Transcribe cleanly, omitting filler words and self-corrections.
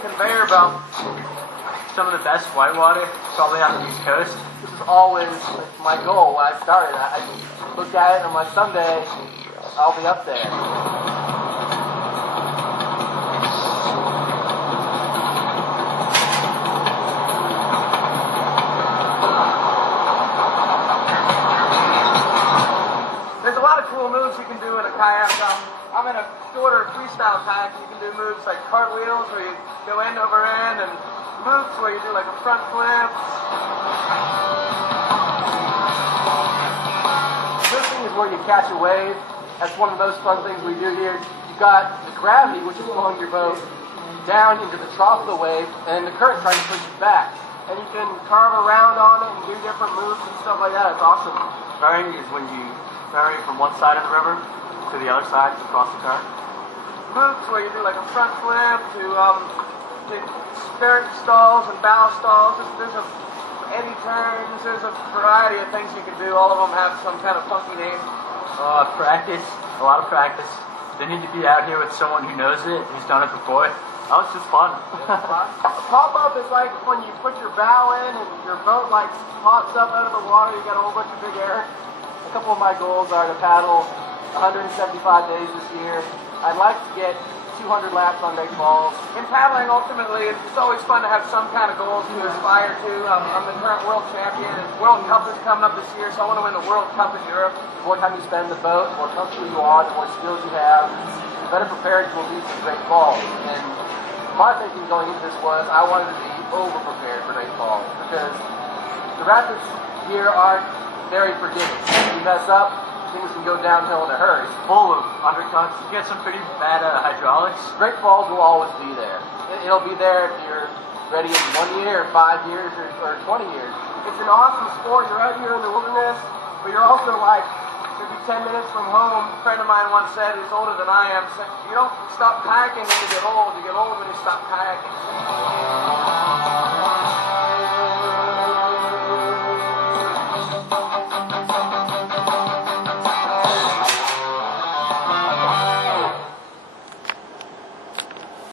conveyor belt. Some of the best whitewater, probably on the East Coast. This is always my goal when I started. I looked at it and I'm like, someday I'll be up there. There's a lot of cool moves you can do in a kayak. I'm in a shorter freestyle kayak. You can do moves like cartwheels where you go end over end, and moves where you do like a front flip. Surfing is where you catch a wave. That's one of the most fun things we do here. You've got the gravity, which is pulling your boat down into the trough of the wave, and the current trying to push you back. And you can carve around on it and do different moves and stuff like that. It's awesome. Ferrying is when you ferry from one side of the river to the other side across the current. Moves where you do like a front flip to spirit stalls and bow stalls. There's a eddy turns. There's a variety of things you can do. All of them have some kind of funky name. Practice, a lot of practice. They need to be out here with someone who knows it, who's done it before. That was just fun. A pop-up is like when you put your bow in and your boat like pops up out of the water. You got a whole bunch of big air. A couple of my goals are to paddle 175 days this year. I'd like to get 200 laps on Great Falls. In paddling, ultimately, it's always fun to have some kind of goals to aspire to. I'm the current world champion, and World Cup is coming up this year, so I want to win the World Cup in Europe. The more time you spend in the boat, the more comfortable you are, the more skills you have, the better prepared you will be for Great Falls. And my thinking going into this was I wanted to be over-prepared for Great Falls, because the rapids here aren't very forgiving. If you mess up, things can go downhill in a hurry. Full of undercuts. You get some pretty bad hydraulics. Great Falls will always be there. It'll be there if you're ready in 1 year, 5 years, or 20 years. It's an awesome sport. You're out here in the wilderness, but you're also like maybe 10 minutes from home. A friend of mine once said, who's older than I am, said, you don't stop kayaking when you get old when you stop kayaking.